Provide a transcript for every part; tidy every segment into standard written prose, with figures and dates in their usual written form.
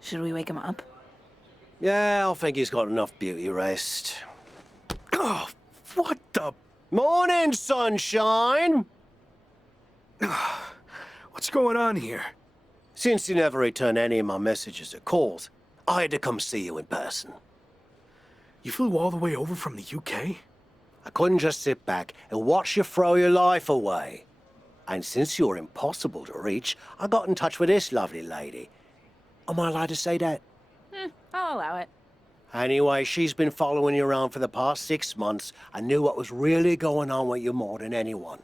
Should we wake him up? Yeah, I think he's got enough beauty rest. Oh, what the... Morning, sunshine! What's going on here? Since you never returned any of my messages or calls, I had to come see you in person. You flew all the way over from the UK? I couldn't just sit back and watch you throw your life away. And since you're impossible to reach, I got in touch with this lovely lady. Am I allowed to say that? I'll allow it. Anyway, she's been following you around for the past 6 months and knew what was really going on with you more than anyone.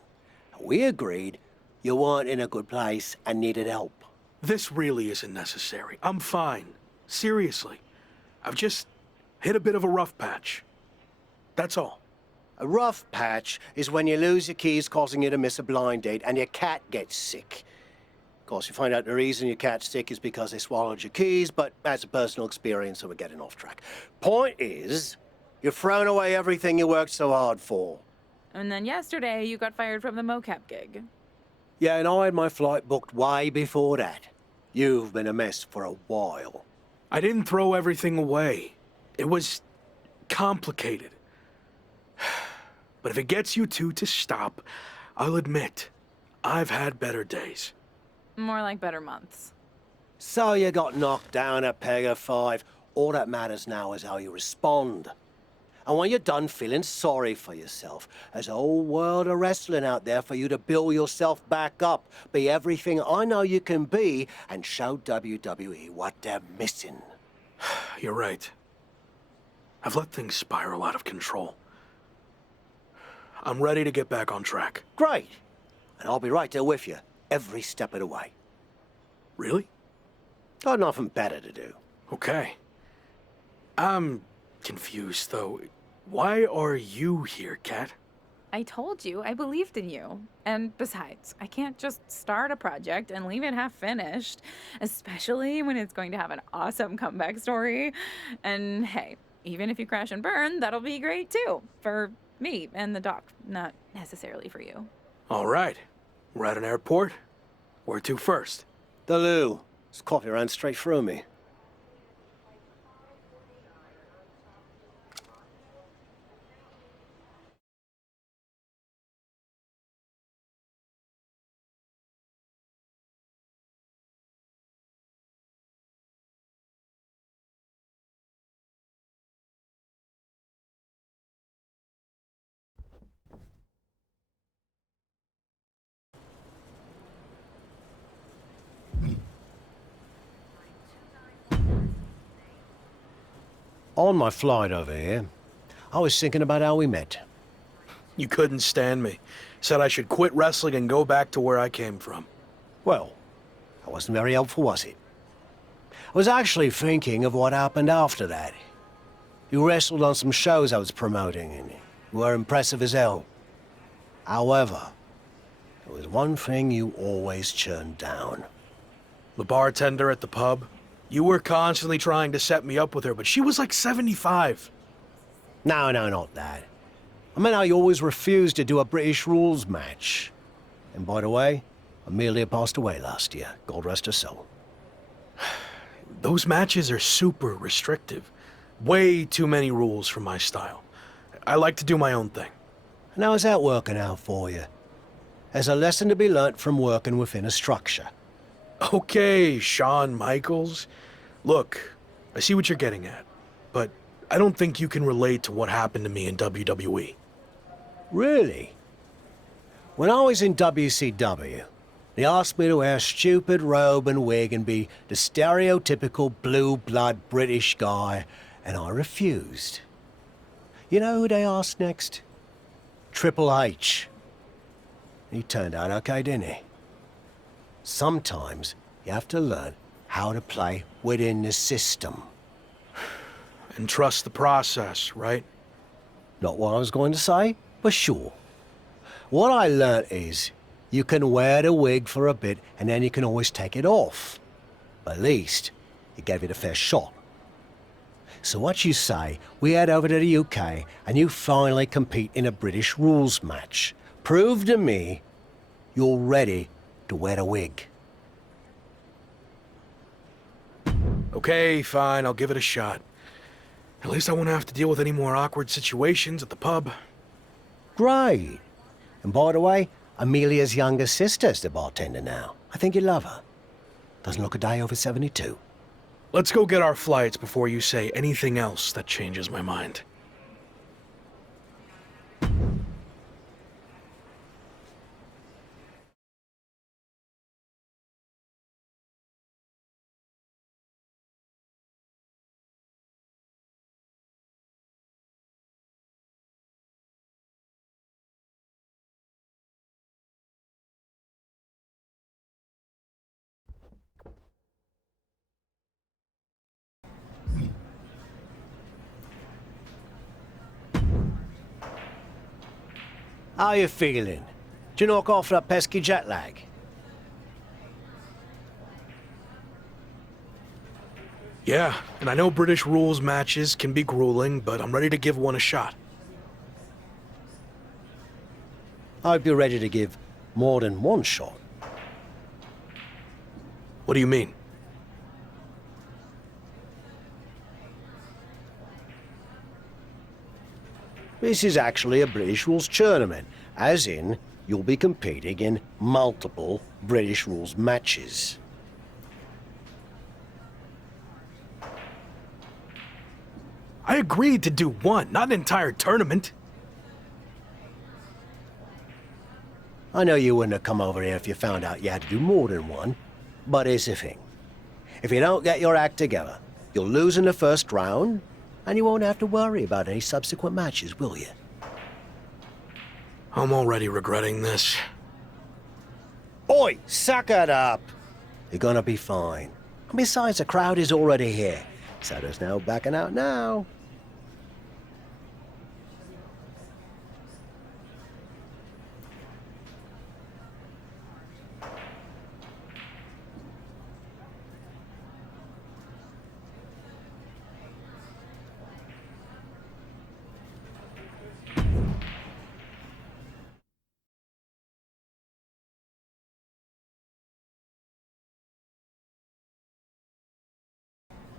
We agreed you weren't in a good place and needed help. This really isn't necessary. I'm fine. Seriously. I've just hit a bit of a rough patch. That's all. A rough patch is when you lose your keys, causing you to miss a blind date, and your cat gets sick. Of course, you find out the reason your cat's sick is because they swallowed your keys, but that's a personal experience, so we're getting off track. Point is, you've thrown away everything you worked so hard for. And then yesterday, you got fired from the mocap gig. Yeah, and I had my flight booked way before that. You've been a mess for a while. I didn't throw everything away. It was complicated. But if it gets you two to stop, I'll admit, I've had better days. More like better months. So you got knocked down at peg of 5. All that matters now is how you respond. And when you're done feeling sorry for yourself, there's a whole world of wrestling out there for you to build yourself back up, be everything I know you can be, and show WWE what they're missing. You're right. I've let things spiral out of control. I'm ready to get back on track. Great. And I'll be right there with you, every step of the way. Really? Got nothing better to do. Okay. I'm confused, though. Why are you here, Kat? I told you, I believed in you. And besides, I can't just start a project and leave it half finished, especially when it's going to have an awesome comeback story. And hey, even if you crash and burn, that'll be great too. For me and the doc, not necessarily for you. All right. We're at an airport. Where to first? The loo. This coffee ran straight through me. On my flight over here, I was thinking about how we met. You couldn't stand me. Said I should quit wrestling and go back to where I came from. Well, that wasn't very helpful, was it? I was actually thinking of what happened after that. You wrestled on some shows I was promoting, and you were impressive as hell. However, there was one thing you always turned down. The bartender at the pub. You were constantly trying to set me up with her, but she was like 75. No, not that. I meant how you always refused to do a British rules match. And by the way, Amelia passed away last year. God rest her soul. Those matches are super restrictive. Way too many rules for my style. I like to do my own thing. And how's that working out for you? There's a lesson to be learnt from working within a structure. Okay, Shawn Michaels. Look, I see what you're getting at, but I don't think you can relate to what happened to me in WWE. Really? When I was in WCW, they asked me to wear a stupid robe and wig and be the stereotypical blue-blood British guy, and I refused. You know who they asked next? Triple H. He turned out okay, didn't he? Sometimes you have to learn how to play within the system. And trust the process, right? Not what I was going to say, but sure. What I learnt is, You can wear the wig for a bit, and then you can always take it off. At least, it gave it a fair shot. So what you say, we head over to the UK, and you finally compete in a British rules match. Prove to me you're ready to wear the wig. Okay, fine, I'll give it a shot. At least I won't have to deal with any more awkward situations at the pub. Great. And by the way, Amelia's younger sister's the bartender now. I think you'd love her. Doesn't look a day over 72. Let's go get our flights before you say anything else that changes my mind. How you feeling? Do you knock off that pesky jet lag? Yeah, and I know British rules matches can be grueling, but I'm ready to give one a shot. I hope you're ready to give more than one shot. What do you mean? This is actually a British rules tournament, as in, you'll be competing in multiple British rules matches. I agreed to do one, not an entire tournament. I know you wouldn't have come over here if you found out you had to do more than one, but here's the thing. If you don't get your act together, you'll lose in the first round, and you won't have to worry about any subsequent matches, will you? I'm already regretting this. Oi, suck it up! You're gonna be fine. And besides, the crowd is already here, so there's no backing out now.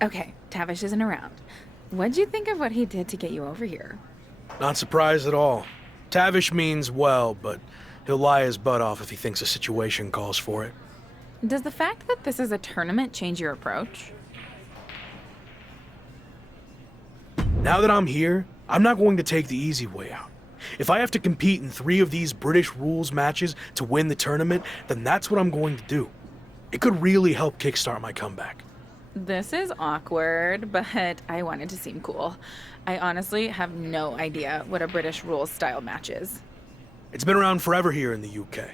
Okay, Tavish isn't around. What'd you think of what he did to get you over here? Not surprised at all. Tavish means well, but he'll lie his butt off if he thinks a situation calls for it. Does the fact that this is a tournament change your approach? Now that I'm here, I'm not going to take the easy way out. If I have to compete in 3 of these British rules matches to win the tournament, then that's what I'm going to do. It could really help kickstart my comeback. This is awkward, but I wanted to seem cool. I honestly have no idea what a British rules style match is. It's been around forever here in the UK.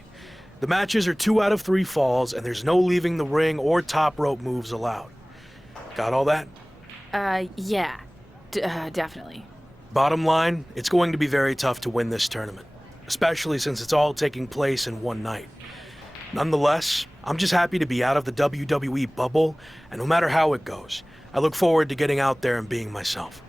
The matches are 2 out of 3 falls, and there's no leaving the ring or top rope moves allowed. Got all that? Yeah. Definitely. Bottom line, it's going to be very tough to win this tournament, especially since it's all taking place in one night. Nonetheless, I'm just happy to be out of the WWE bubble, and no matter how it goes, I look forward to getting out there and being myself.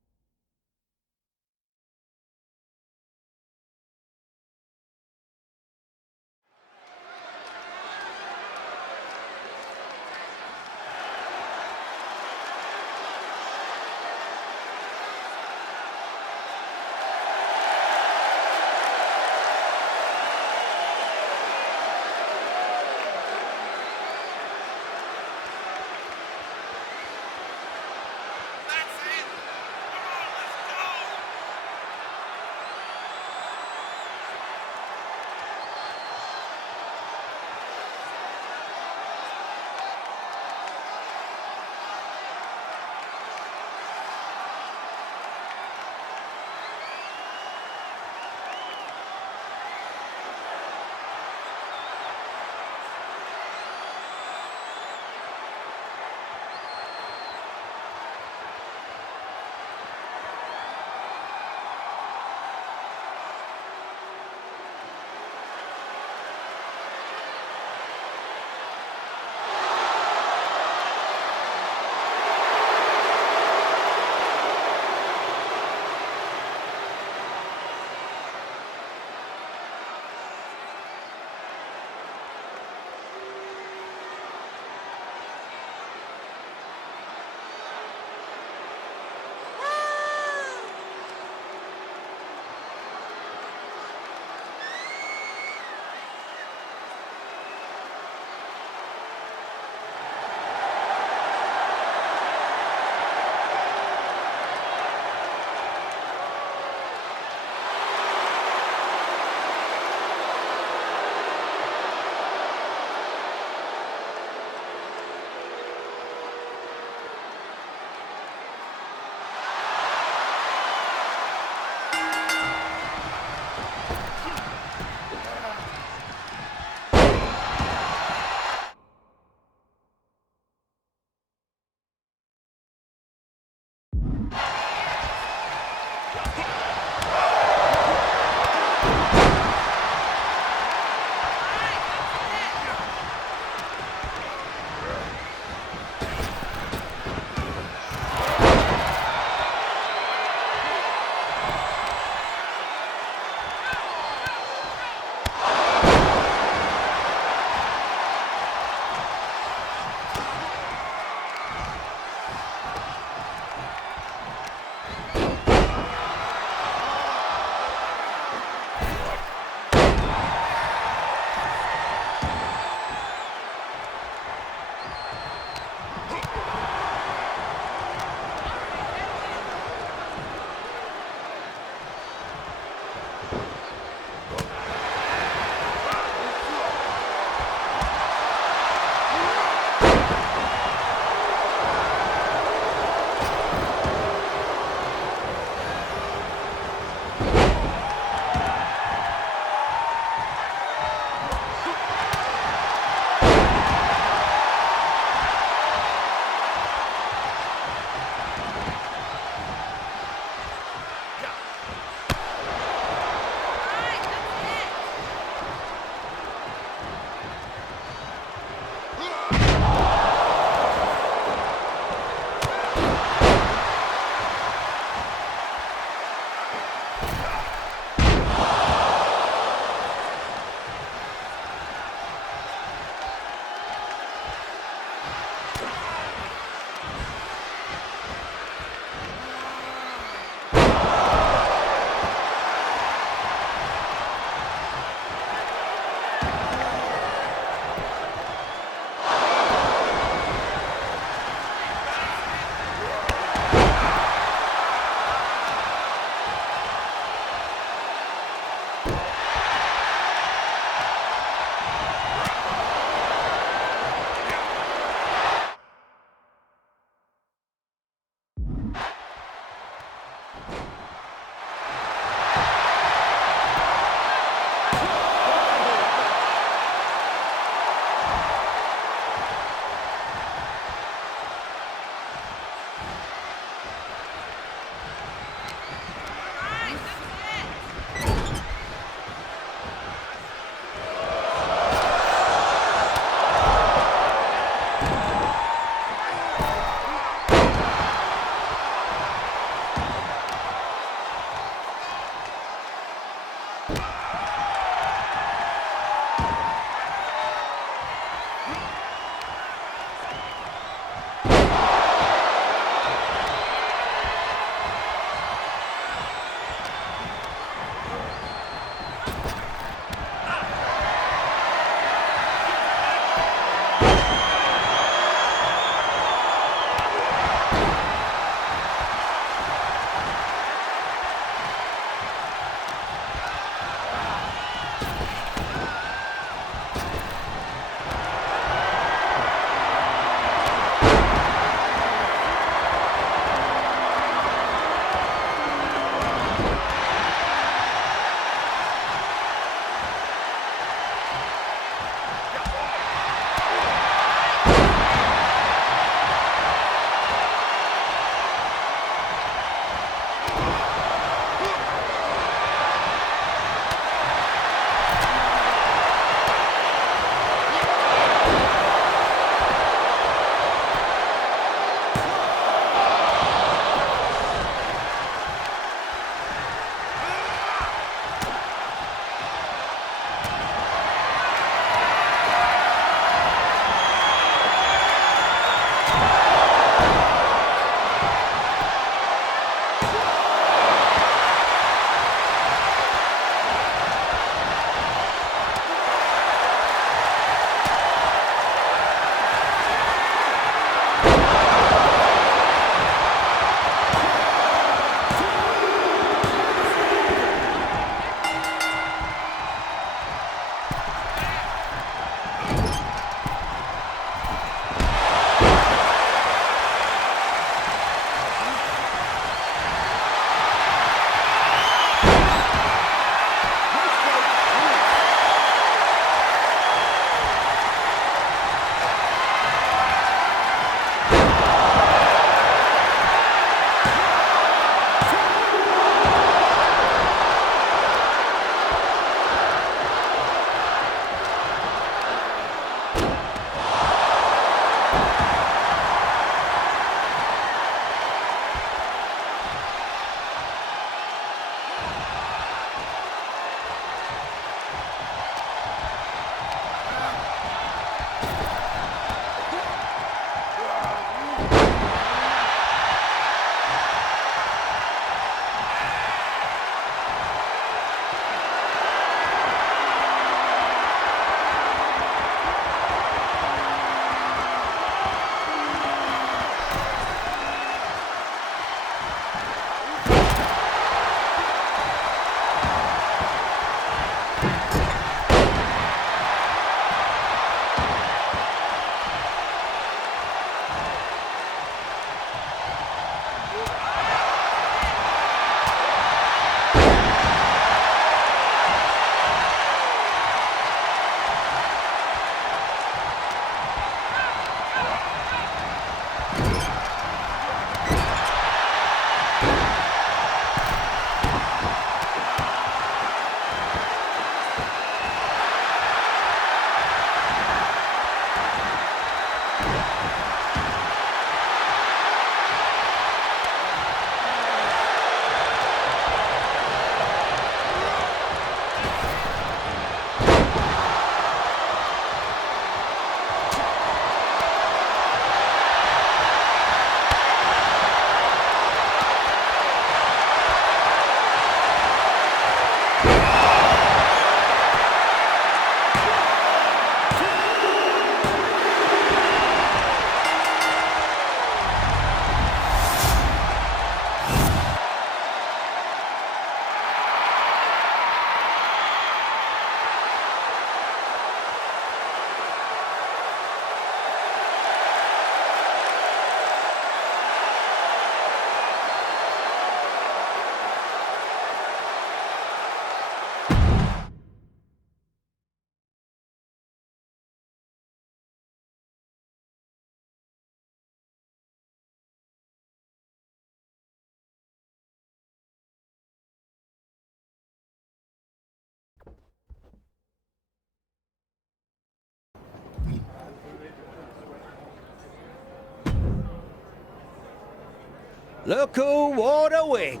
Look who wore the wig.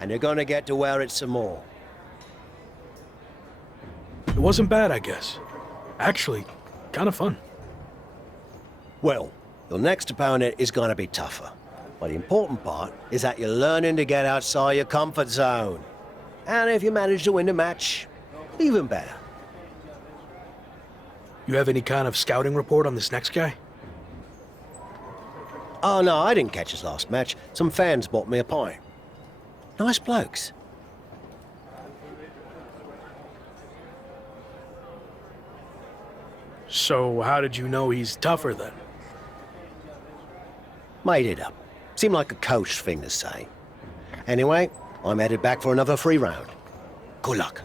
And you're gonna get to wear it some more. It wasn't bad, I guess. Actually, kind of fun. Well, your next opponent is gonna be tougher. But the important part is that you're learning to get outside your comfort zone. And if you manage to win the match, even better. You have any kind of scouting report on this next guy? Oh no, I didn't catch his last match. Some fans bought me a pint. Nice blokes. So how did you know he's tougher then? Made it up. Seemed like a coach thing to say. Anyway, I'm headed back for another free round. Good luck.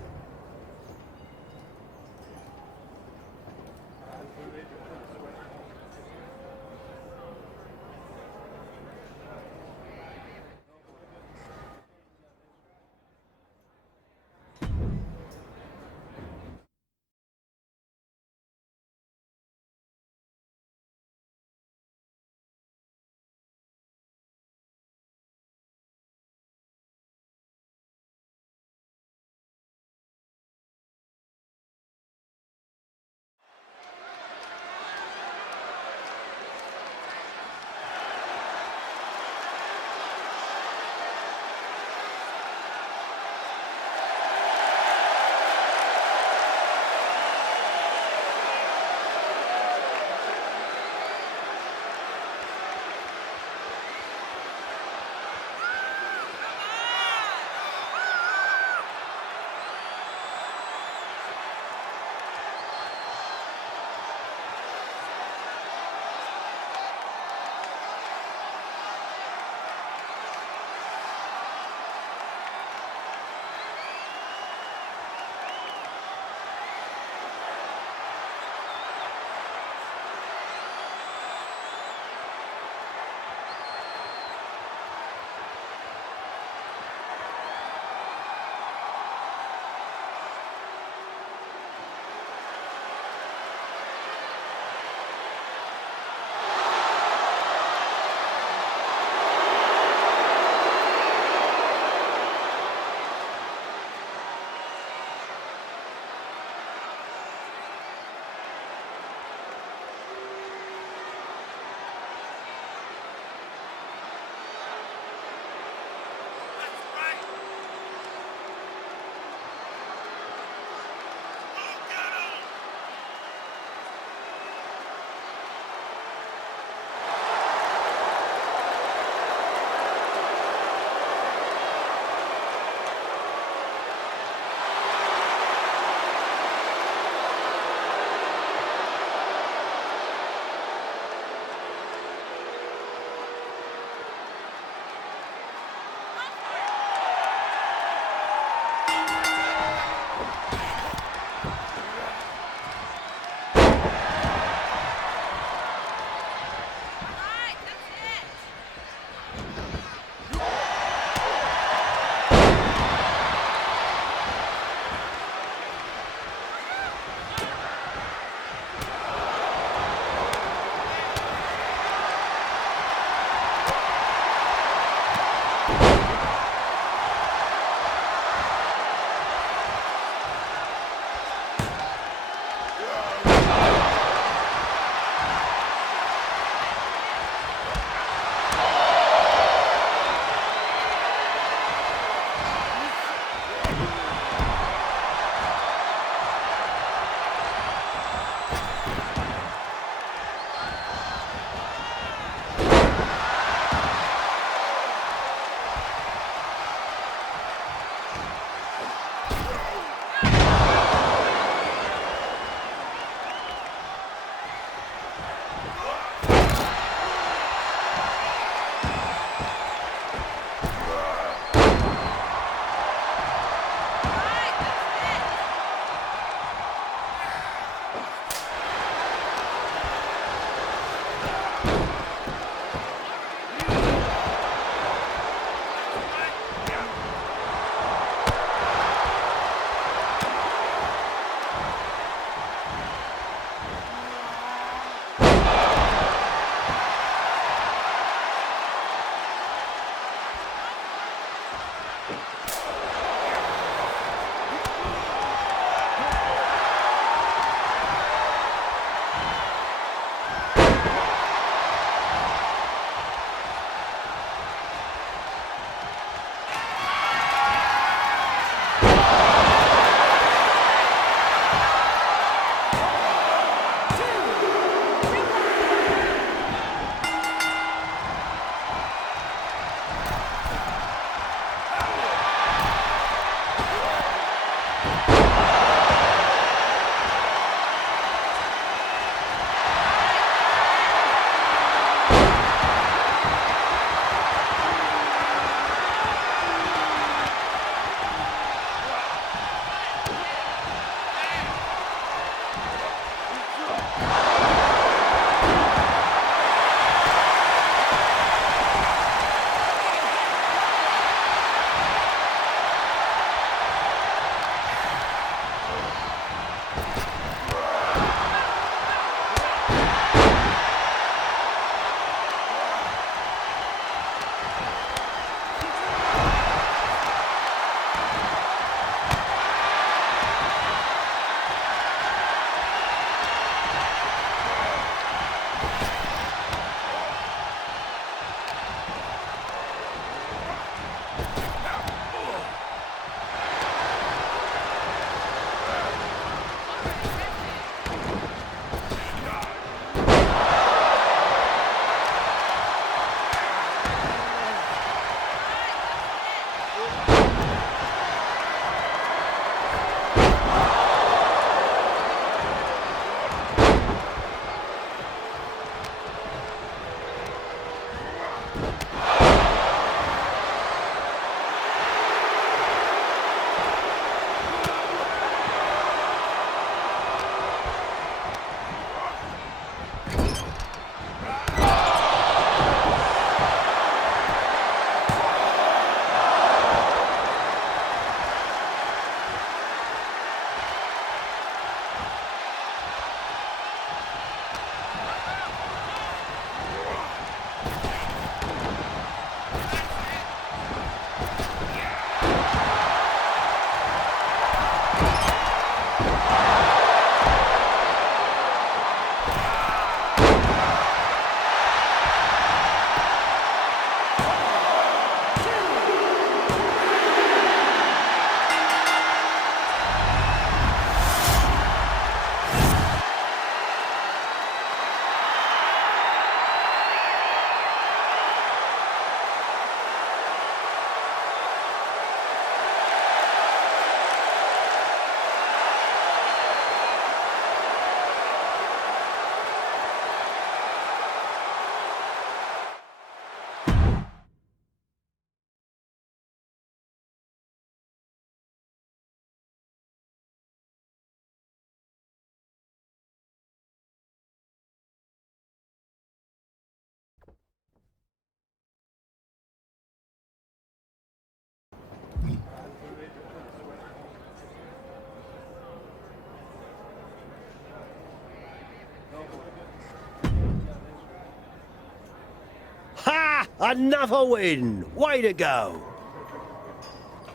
Another win! Way to go!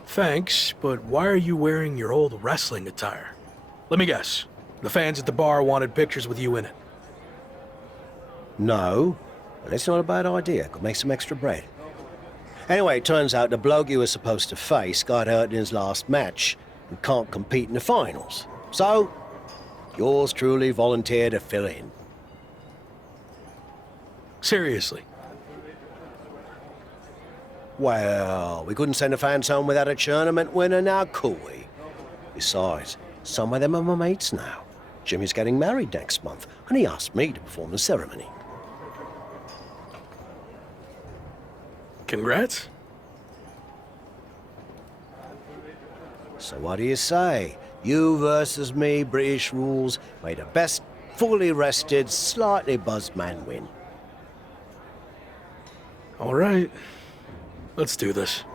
Thanks, but why are you wearing your old wrestling attire? Let me guess. The fans at the bar wanted pictures with you in it. No, but that's not a bad idea. Could make some extra bread. Anyway, it turns out the bloke you were supposed to face got hurt in his last match and can't compete in the finals. So, yours truly volunteered to fill in. Seriously. Well, we couldn't send the fans home without a tournament winner now, could we? Besides, some of them are my mates now. Jimmy's getting married next month, and he asked me to perform the ceremony. Congrats. So what do you say? You versus me, British rules, may the best fully rested, slightly buzzed man win. All right. Let's do this.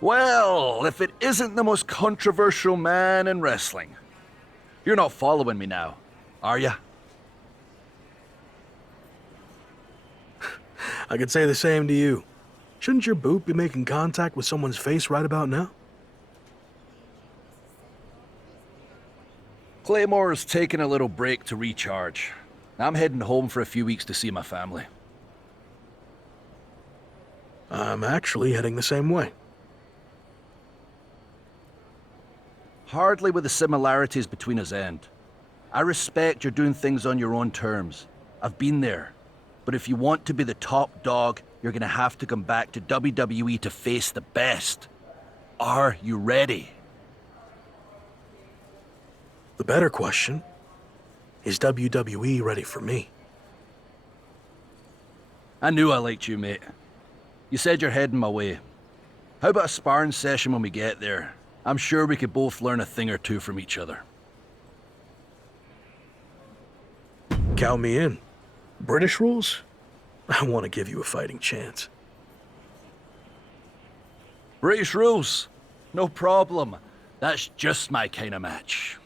Well, if it isn't the most controversial man in wrestling. You're not following me now, are ya? I could say the same to you. Shouldn't your boot be making contact with someone's face right about now? Claymore's taking a little break to recharge. I'm heading home for a few weeks to see my family. I'm actually heading the same way. Hardly with the similarities between us end. I respect you're doing things on your own terms. I've been there. But if you want to be the top dog, you're gonna have to come back to WWE to face the best. Are you ready? The better question, is WWE ready for me? I knew I liked you, mate. You said you're heading my way. How about a sparring session when we get there? I'm sure we could both learn a thing or two from each other. Count me in. British rules? I want to give you a fighting chance. British rules? No problem. That's just my kind of match.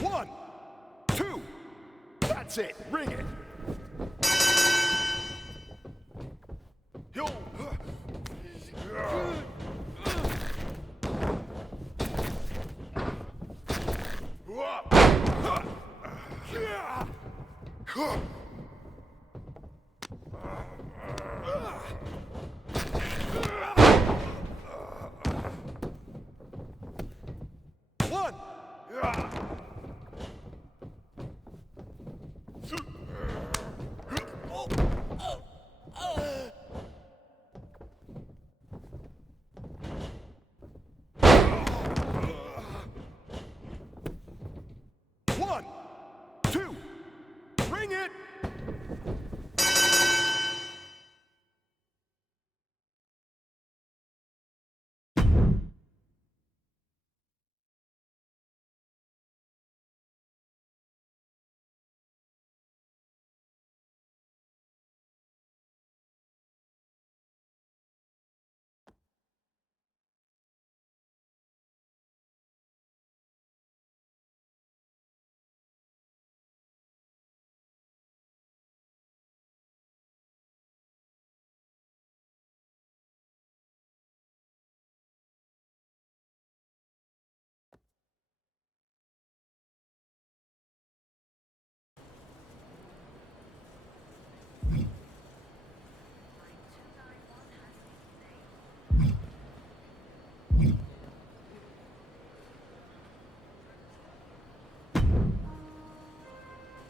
One, two, that's it, ring it. Yo. One. One, two, bring it!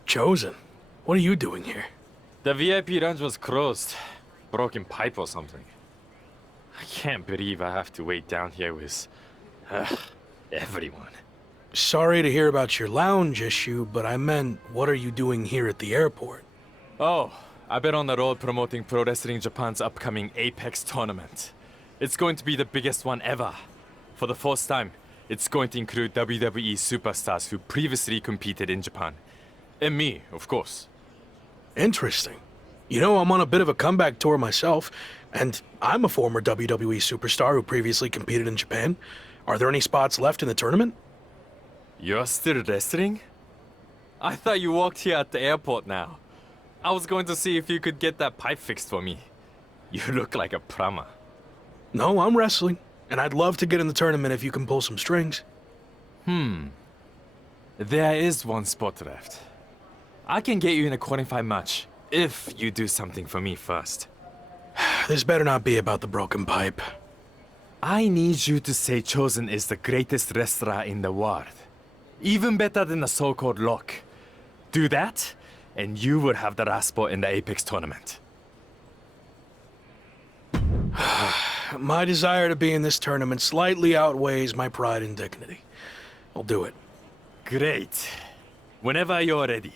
Chosen, what are you doing here? The VIP lounge was closed. Broken pipe or something. I can't believe I have to wait down here with everyone. Sorry to hear about your lounge issue, but I meant, what are you doing here at the airport? Oh, I've been on the road promoting Pro Wrestling Japan's upcoming Apex tournament. It's going to be the biggest one ever. For the first time, it's going to include WWE superstars who previously competed in Japan. And me, of course. Interesting. You know, I'm on a bit of a comeback tour myself, and I'm a former WWE superstar who previously competed in Japan. Are there any spots left in the tournament? You're still wrestling? I thought you walked here at the airport now. I was going to see if you could get that pipe fixed for me. You look like a prama. No, I'm wrestling, and I'd love to get in the tournament if you can pull some strings. There is one spot left. I can get you in a qualifying match if you do something for me first. This better not be about the broken pipe. I need you to say Chosen is the greatest wrestler in the world. Even better than the so-called Lock. Do that, and you will have the last spot in the Apex tournament. My desire to be in this tournament slightly outweighs my pride and dignity. I'll do it. Great. Whenever you're ready.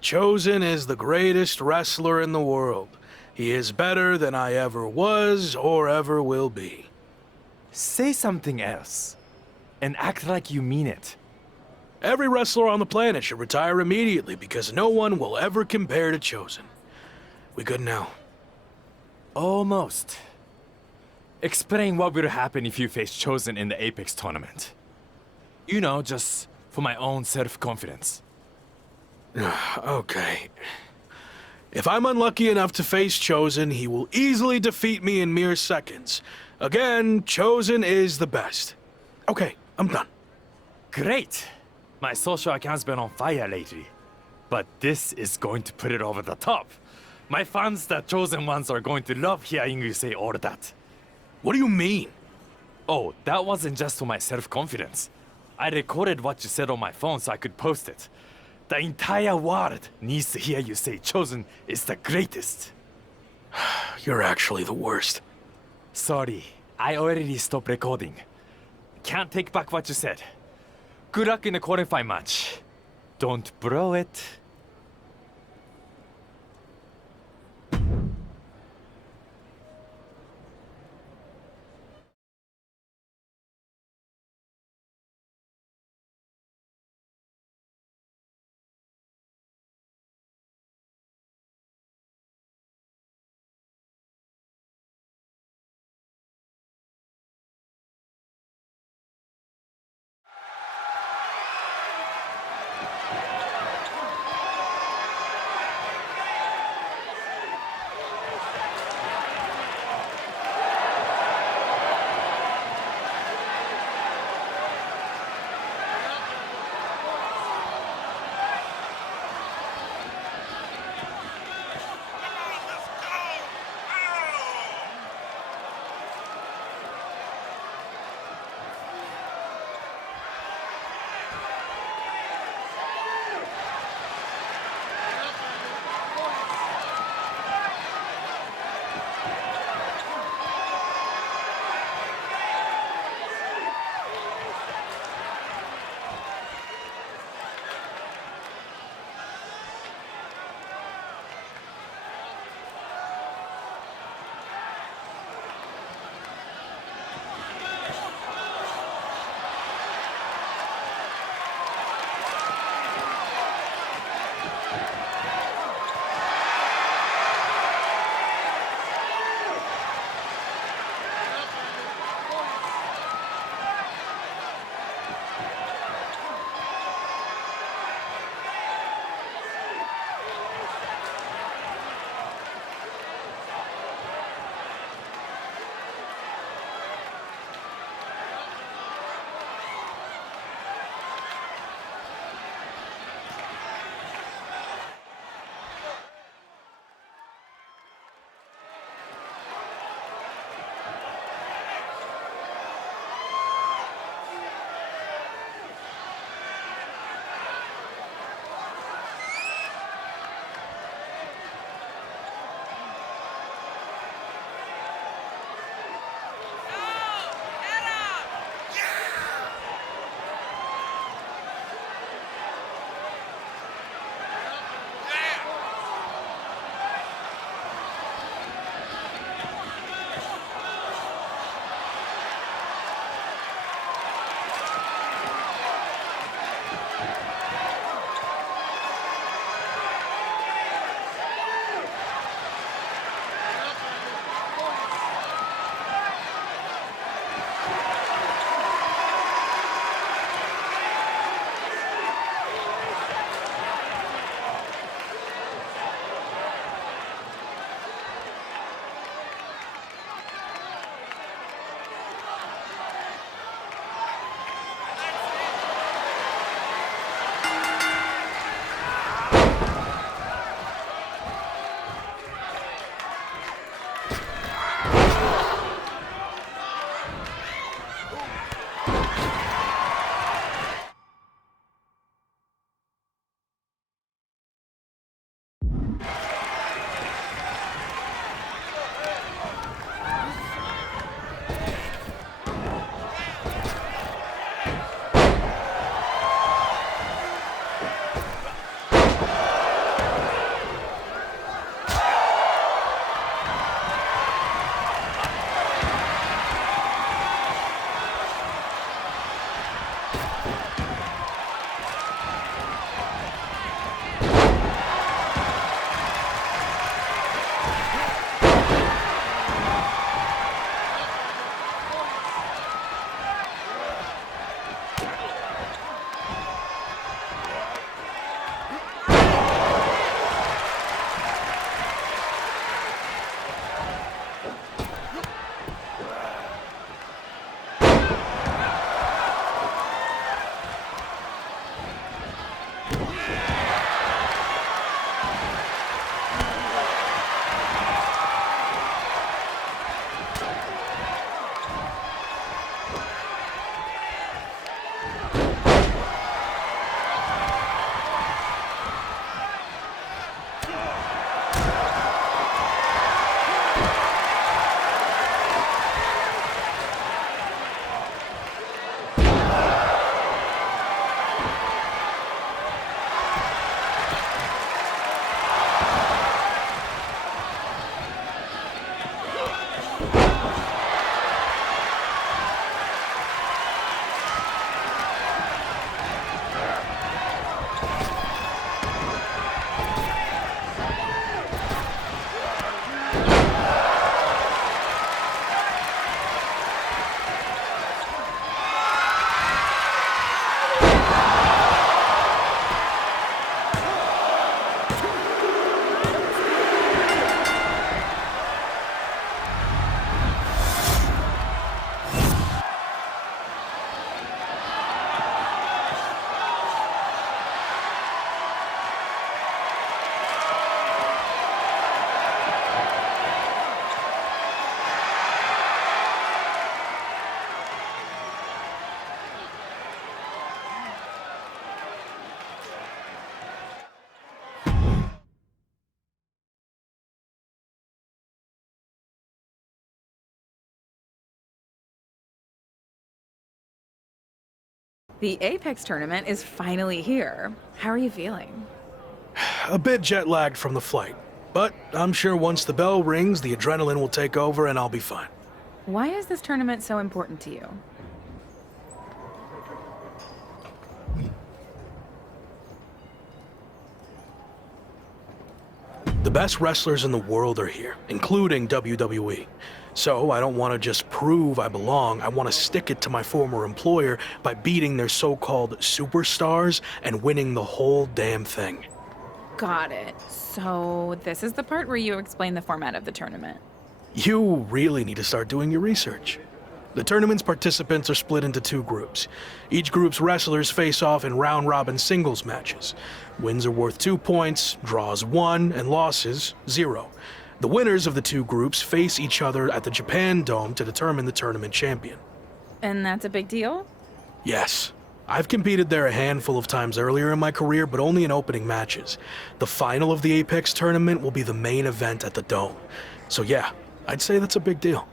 Chosen is the greatest wrestler in the world. He is better than I ever was or ever will be. Say something else. And act like you mean it. Every wrestler on the planet should retire immediately because no one will ever compare to Chosen. We good now? Almost. Explain what will happen if you face Chosen in the Apex tournament. You know, just for my own self-confidence. Okay. If I'm unlucky enough to face Chosen, he will easily defeat me in mere seconds. Again, Chosen is the best. Okay, I'm done. Great! My social account's been on fire lately. But this is going to put it over the top. My fans, the Chosen ones, are going to love hearing you say all that. What do you mean? Oh, that wasn't just for my self-confidence. I recorded what you said on my phone so I could post it. The entire world needs to hear you say Chosen is the greatest. You're actually the worst. Sorry, I already stopped recording. Can't take back what you said. Good luck in the qualifying match. Don't blow it. The Apex tournament is finally here. How are you feeling? A bit jet lagged from the flight, but I'm sure once the bell rings, the adrenaline will take over and I'll be fine. Why is this tournament so important to you? The best wrestlers in the world are here, including WWE. So I don't want to just prove I belong, I want to stick it to my former employer by beating their so-called superstars and winning the whole damn thing. Got it. So this is the part where you explain the format of the tournament. You really need to start doing your research. The tournament's participants are split into two groups. Each group's wrestlers face off in round-robin singles matches. Wins are worth 2 points, draws 1, and losses 0. The winners of the two groups face each other at the Japan Dome to determine the tournament champion. And that's a big deal? Yes. I've competed there a handful of times earlier in my career, but only in opening matches. The final of the Apex tournament will be the main event at the Dome. So yeah, I'd say that's a big deal.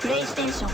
PlayStation